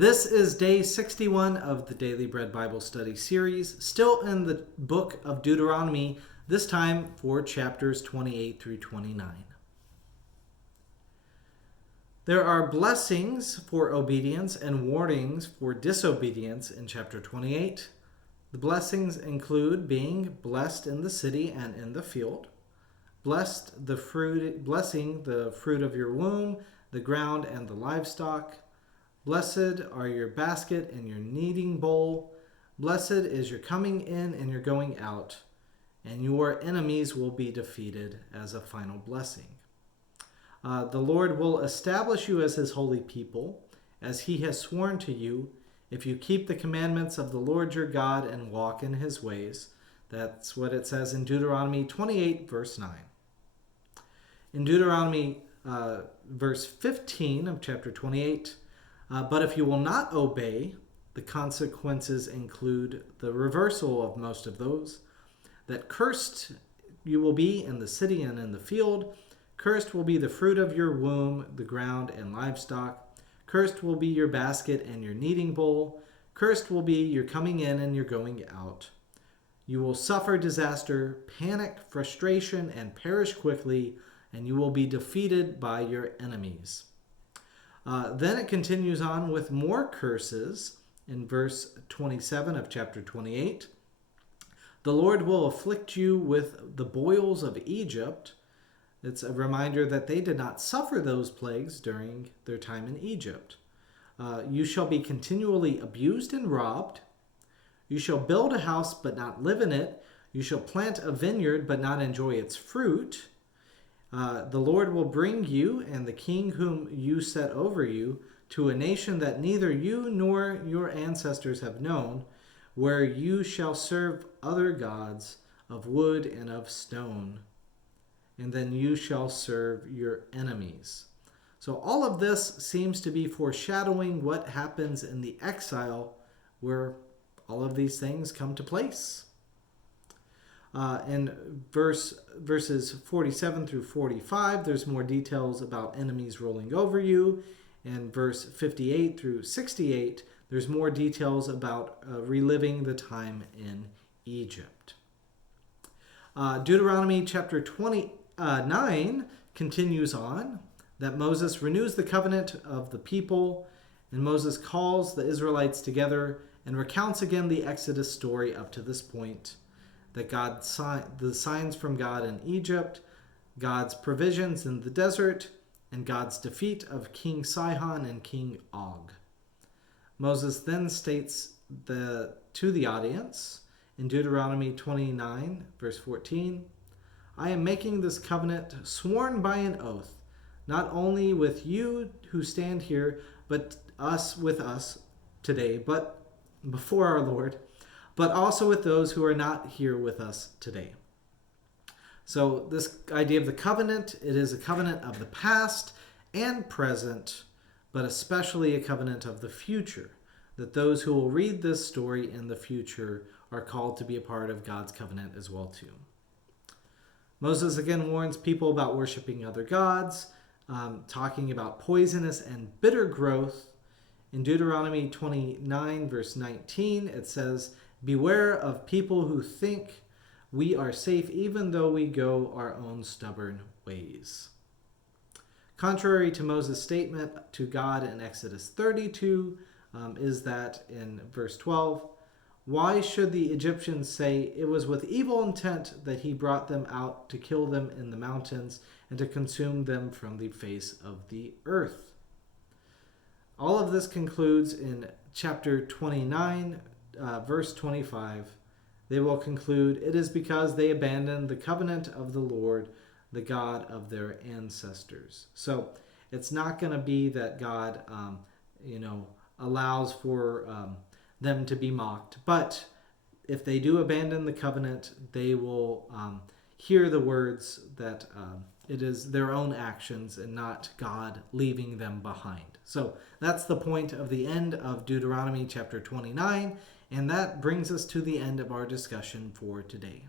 This is day 61 of the Daily Bread Bible Study series, still in the book of Deuteronomy, this time for chapters 28 through 29. There are blessings for obedience and warnings for disobedience in chapter 28. The blessings include being blessed in the city and in the field, blessing the fruit of your womb, the ground, and the livestock. Blessed are your basket and your kneading bowl. Blessed is your coming in and your going out, and your enemies will be defeated as a final blessing. The Lord will establish you as his holy people, as he has sworn to you, if you keep the commandments of the Lord your God and walk in his ways. That's what it says in Deuteronomy 28, verse 9. In Deuteronomy verse 15 of chapter 28, but if you will not obey, the consequences include the reversal of most of those. That cursed you will be in the city and in the field. Cursed will be the fruit of your womb, the ground, and livestock. Cursed will be your basket and your kneading bowl. Cursed will be your coming in and your going out. You will suffer disaster, panic, frustration, and perish quickly, and you will be defeated by your enemies. Then it continues on with more curses in verse 27 of chapter 28. The Lord will afflict you with the boils of Egypt. It's a reminder that they did not suffer those plagues during their time in Egypt. You shall be continually abused and robbed. You shall build a house but not live in it. You shall plant a vineyard but not enjoy its fruit. The Lord will bring you and the king whom you set over you to a nation that neither you nor your ancestors have known, where you shall serve other gods of wood and of stone, and then you shall serve your enemies. So all of this seems to be foreshadowing what happens in the exile, where all of these things come to place. In verses 47 through 45, there's more details about enemies rolling over you. In verse 58 through 68, there's more details about reliving the time in Egypt. Deuteronomy chapter 29 continues on that Moses renews the covenant of the people, and Moses calls the Israelites together and recounts again the Exodus story up to this point. That the signs from God in Egypt, God's provisions in the desert, and God's defeat of King Sihon and King Og. Moses then states to the audience in Deuteronomy 29, verse 14, I am making this covenant sworn by an oath, not only with you who stand here, but with us today, but before our Lord, but also with those who are not here with us today. So this idea of the covenant, it is a covenant of the past and present, but especially a covenant of the future, that those who will read this story in the future are called to be a part of God's covenant as well too. Moses again warns people about worshiping other gods, talking about poisonous and bitter growth. In Deuteronomy 29, verse 19, it says, beware of people who think we are safe even though we go our own stubborn ways. Contrary to Moses' statement to God in Exodus 32, is that in verse 12, why should the Egyptians say it was with evil intent that he brought them out to kill them in the mountains and to consume them from the face of the earth? All of this concludes in chapter 29, verse 25. They will conclude, it is because they abandoned the covenant of the Lord, the God of their ancestors. So it's not going to be that God, allows for them to be mocked. But if they do abandon the covenant, they will hear the words that it is their own actions and not God leaving them behind. So that's the point of the end of Deuteronomy chapter 29. And that brings us to the end of our discussion for today.